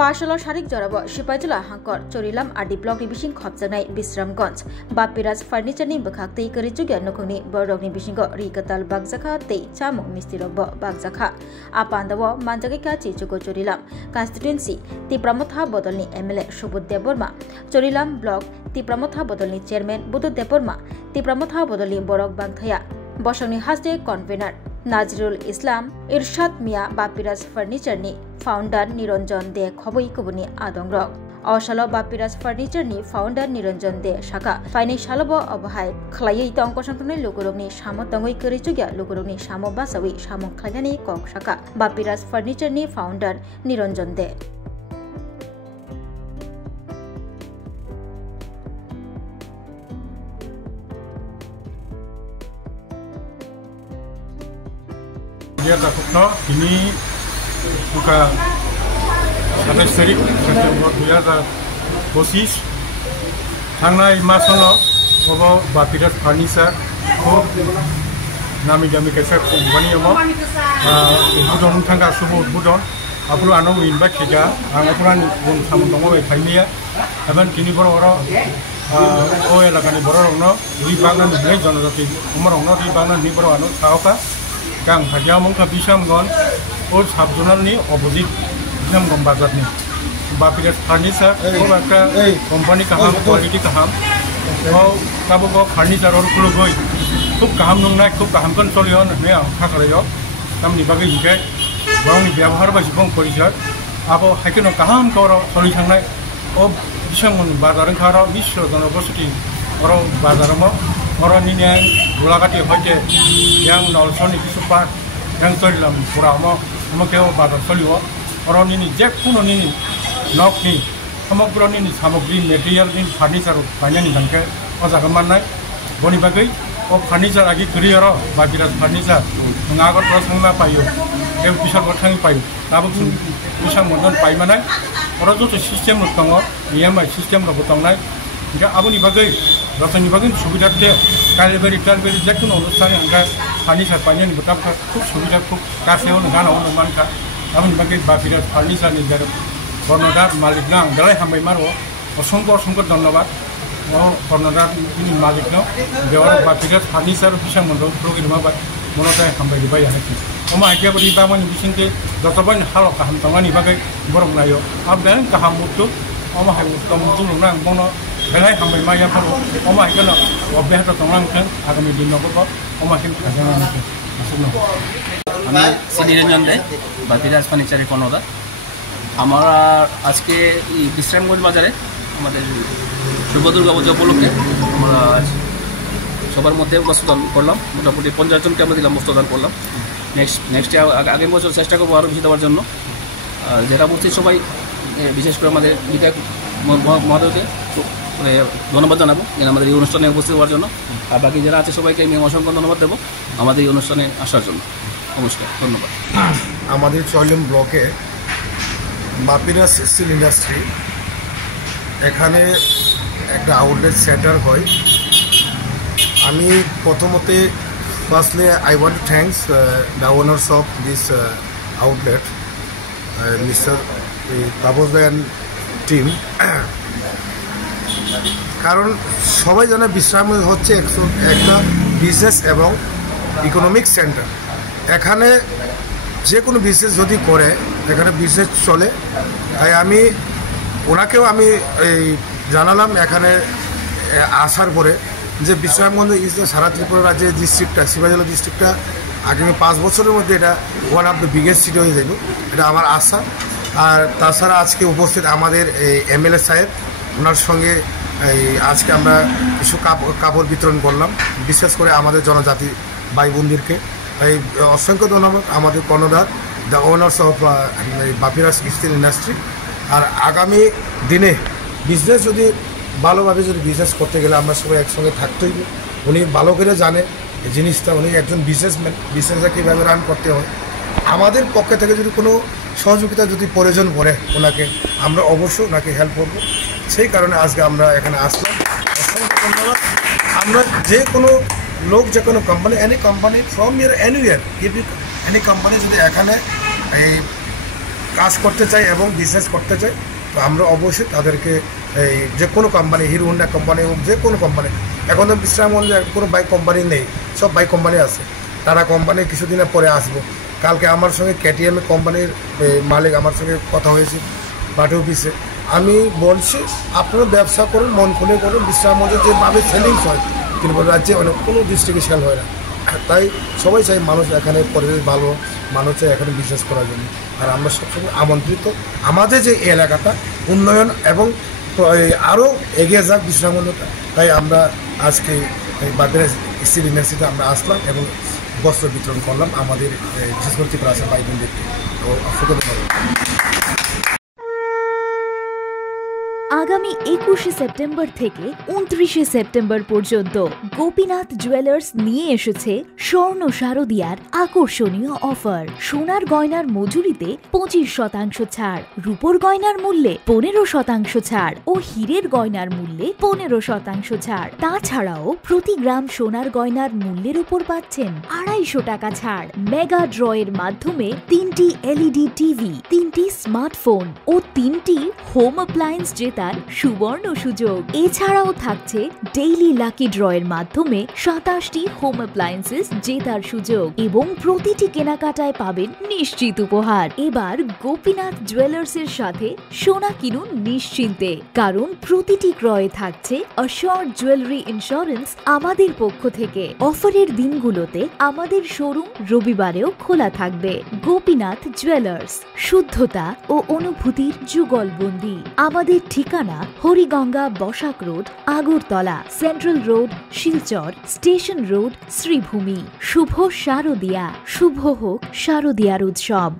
Fashala Sharik Jorabo, Shipajula Hankor, Chorilam, Adi Block Nibishing Hopsanai, Bisramgons, Bapiras Furniture ni Bakakti, Karichuga Nokuni, Bordog Nibishingo, Rikatal Bagzaka, Te, Chamo, Mistirobo, Bagzaka, Apandawo, Manjaka Chichuko Chorilam, Constituency, Ti Pramotha Bodolni, MLA, Shubud Deborma, Chorilam Block, Ti Pramotha Bodolni Chairman, Budu Deborma, Ti Pramotha Bodolni Borok Bangthaya, Boshoni Hasde Convener, Nazrul Islam, Irshad Mia, Bapiras Furniture ni, Founder Niranjan De Khoboi Kubuni Adongrok. Oshalo Bapiras Furniture ni Founder Niranjan De Shaka. Fine Shalobo Obahai, Clay Tonkoshantone Luguroni, Shamo Tongoi Kurichuga, Luguroni, Shamo Basawi, Shamo Klagani Kok Shaka. Bapiras Furniture ni Founder Niranjan De. Dia takutno ini buka ada seri September 2025 tangai masono obo Bapiras Furniture ko nami jami kesa company obo budon thanga subu budon apuru ano invite kiga angapuran bun samudongo be thaimia aban kini boro o elakani boro no ri bangna ni jonati umorongno ri bangna ni boro ano saoka Kang Hajamong Kabisham Gon, or Sabjunal opposite Jamgom Bazarni. Bapiras Furniture, Company Kaham, Quality Kaham, Tabuko Furniture or Kulugoi, Cook Kaham Night, Cook Kaham Consolion, Mea, Hakarayo, Tamni Bagay, Brown Biaharba Shipong Polisher, Abo Hakino Kaham Koro, Solution Night, or Bishamon Bazaran Karo, Mishra, University, or Bazaramo. Orang ini yang gulagati hoje yang nolson itu super yang torilam puramo, amakeo barat soliwo. Orang ini jack puno ini nok ni, amakron ini samagri material ini furniture banyak ni bangke. Osa kemanai, boni bagai, furniture lagi kriero, Bapiras Furniture. Mengajar terus mengenai payu, yang bisa bertanggung payu. Tapi bisa modal payu mana? Orang tu sistem utama, dia mah sistem utama. Jika abu ni bagai, rasa ni bagai sudah ada. Kalau beri jakun urusan yang agak furniture panjang ni betapa cukup sudah cukup kasih orang kan orang mana. Abu ni bagai Bapiras Furniture ni jadi kornodar malik nang, dalai hambai maru, sungkor donnobad, kornodar ini malik nang, jawab Bapiras Furniture bisa mundur program apa, monotai hambai dibayar lagi. Oma aja beri taman bising ke, dotapan halok kaham tangan ni bagai borong layo, abdan kaham mutu, oma hai mutu mutu nang mono. Belai hambai maya pun, oma ikan obeh atau tonglang kan, agak medino kok, oma ikan kajangan itu, maksudnya. Kami Niranjan De, Bapiras Furniture Konoda. Hamara aske Bisramgons bazare, আমাদের শুভ দুর্গা পূজা উপলক্ষে আমরা সবার মধ্যে বস্ত্রদান করলাম, মোটামুটি 50 জনকে আমরা দিলাম বস্ত্রদান করলাম। নেক্সট আগের বছর চেষ্টা করবো আরও বেশি দেওয়ার জন্য। যারা উপস্থিত সবাই, বিশেষ করে আমাদের বিধায়ক মহোদয়কে ধন্যবাদ জানাবো যেন আমাদের এই অনুষ্ঠানে উপস্থিত হওয়ার জন্য। আর বাকি যারা আছে সবাইকে আমি অসংখ্য ধন্যবাদ দেবো আমাদের এই অনুষ্ঠানে আসার জন্য। নমস্কার, ধন্যবাদ। আমাদের চরিলাম ব্লকে বাপিরাস স্টিল ইন্ডাস্ট্রি এখানে একটা আউটলেট সেন্টার হয়। আমি প্রথমতে firstly I want to thanks the owners of this outlet mister Tapas bhai and team. কারণ সবাই জানে বিশ্রামগঞ্জ হচ্ছে একটা বিজনেস এবং ইকোনমিক সেন্টার। এখানে যে কোনো বিজনেস যদি করে এখানে বিজনেস চলে। তাই আমি ওনাকেও আমি এই জানালাম এখানে আসার পরে যে বিশ্রামগঞ্জ ইজ দ্য সারা ত্রিপুরা রাজ্যের ডিস্ট্রিক্টটা, শিবাজলা ডিস্ট্রিক্টটা আগামী 5 বছরের মধ্যে এটা one of the biggest city হয়ে যাবে, এটা আমার আশা। আর তাছাড়া আজকে উপস্থিত আমাদের এমএলএ সাহেব, ওনার সঙ্গে আজকে আমরা কিছু কাপড় বিতরণ করলাম, বিশেষ করে আমাদের জনজাতি ভাই বোনদেরকে। তাই অসংখ্য ধন্যবাদ আমাদের কর্ণধার, the owners of Bapiras steel industry. আর আগামী দিনে বিজনেস যদি ভালোভাবে যদি বিজনেস করতে গেলে আমরা সবাই একসঙ্গে থাকতেই। উনি ভালো করে জানে এই জিনিসটা, উনি একজন বিজনেসম্যান, বিজনেসটা কীভাবে রান করতে হয়। আমাদের পক্ষ থেকে যদি কোনো সহযোগিতা যদি প্রয়োজন পড়ে ওনাকে, আমরা অবশ্যই ওনাকে হেল্প করব। সেই কারণে আজকে আমরা এখানে আসলাম। অসংখ্য ধন্যবাদ। আমরা যে কোনো লোক, যে কোনো company, any company from year anywhere, any company যদি এখানে এই কাজ করতে চায় এবং বিজনেস করতে চায়, তো আমরা অবশ্যই তাদেরকে এই যে কোনো কোম্পানি, হিরো হোন্ডা কোম্পানি হোক, যে কোনো কোম্পানি, এখন তো বিশ্রামগঞ্জে কোনো বাইক কোম্পানি নেই, সব বাইক কোম্পানি আছে। টাটা কোম্পানি কিছুদিনের পরে আসবো। কালকে আমার সঙ্গে KTM কোম্পানির মালিক আমার সঙ্গে কথা হয়েছে পার্টি অফিসে। আমি বলছি আপনারা ব্যবসা করুন, মন খুলে করুন। বিশ্রামগঞ্জে যেভাবে সেলিংস হয় ত্রিপুরা রাজ্যে অনেক কোনো ডিস্ট্রিক্টে সেল হয় না। তাই সবাই চাই মানুষ এখানে পরিবেশ ভালো, মানুষ চাই এখানে বিজনেস করার জন্য। আর আমরা সবসময় আমন্ত্রিত আমাদের যে এলাকাটা উন্নয়ন এবং আরও এগিয়ে যাক বিশ্রামগঞ্জটা। তাই আমরা আজকে বাপিরাজ স্টিল ইউনিভার্সিটিতে আমরা আসলাম এবং বস্ত্র বিতরণ করলাম আমাদের বিশেষ করে ত্রিপুরা আসার ভাই বোনদেরকে। তো আগামী 21শে সেপ্টেম্বর থেকে 29শে সেপ্টেম্বর পর্যন্ত গোপীনাথ জুয়েলার্স নিয়ে এসেছে স্বর্ণ শারদিয়ার আকর্ষণীয় অফার। সোনার গয়নার মজুরিতে 25% ছাড়, রূপোর গয়নার মূল্যে 15% ছাড় ও হীরের গয়নার মূল্যে 15% ছাড়। তাছাড়াও প্রতি গ্রাম সোনার গয়নার মূল্যের উপর পাচ্ছেন 250 টাকা ছাড়। মেগা ড্রয়ের মাধ্যমে 3টি LED টিভি, 3টি স্মার্টফোন ও 3টি হোম অ্যাপ্লায়েন্স জেতার সুবর্ণ সুযোগ। এছাড়াও থাকছে ডেইলি লাকি ড্রয়ের মাধ্যমে 27টি হোম অ্যাপ্লায়েন্সেস জেতার সুযোগ এবং প্রতিটি কেনাকাটায় পাবেন নিশ্চিত উপহার। এবার গোপীনাথ জুয়েলার্সের সাথে সোনা কিনুন নিশ্চিন্তে, কারণ প্রতিটি ক্রয়ে থাকছে অ্যাশিওরড জুয়েলারি ইন্স্যুরেন্স আমাদের পক্ষ থেকে। অফারের দিনগুলোতে আমাদের শোরুম রবিবারেও খোলা থাকবে। গোপীনাথ জুয়েলার্স, শুদ্ধতা ও অনুভূতির যুগলবন্দি। আমাদের ঠিকানা Hariganga Basak road, Agartala, central road, Silchar, station road, Sribhumi. শুভ শারদিয়া, শুভ হোক শারদিয়ার উৎসব।